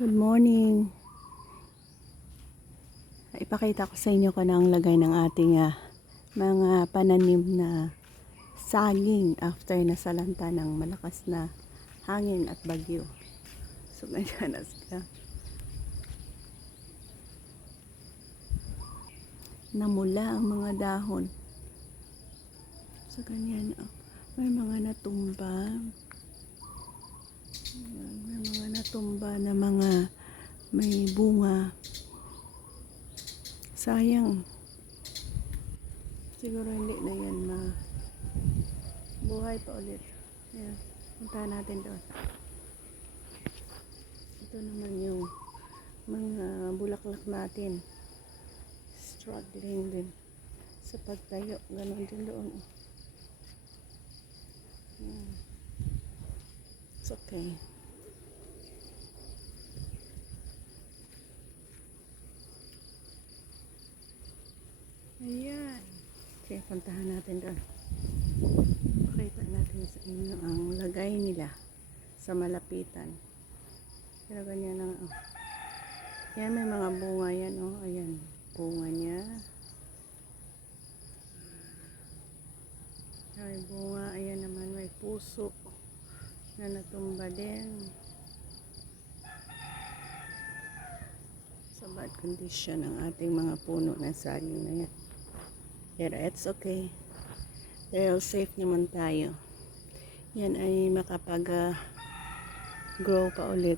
Good morning. Ipakita ko sa inyo kung ano ang lagay ng ating ah, mga pananim na saging after nasalanta ng malakas na hangin at bagyo. So, ganyan na sila. Namula ang mga dahon. So, ganyan. Oh. May mga natumba. Natumba na mga may bunga. Sayang. Siguro hindi na yan ma buhay pa ulit. Ayan, punta natin doon. Ito naman yung mga bulaklak natin. Struggling din sa pagtayo. Ganon din doon. Ayan. It's okay. Ayan. Okay, puntahan natin doon. Pakita natin sa inyo ang lagay nila sa malapitan. Pero ganyan lang. Oh. Yan, may mga bunga yan. Oh. Ayan, bunga niya. May bunga. Ayan naman, may puso na natumba din. Sa bad condition ang ating mga puno na saging na yan. Pero it's okay. Dahil safe naman tayo. Yan ay makapag ah, grow pa ulit.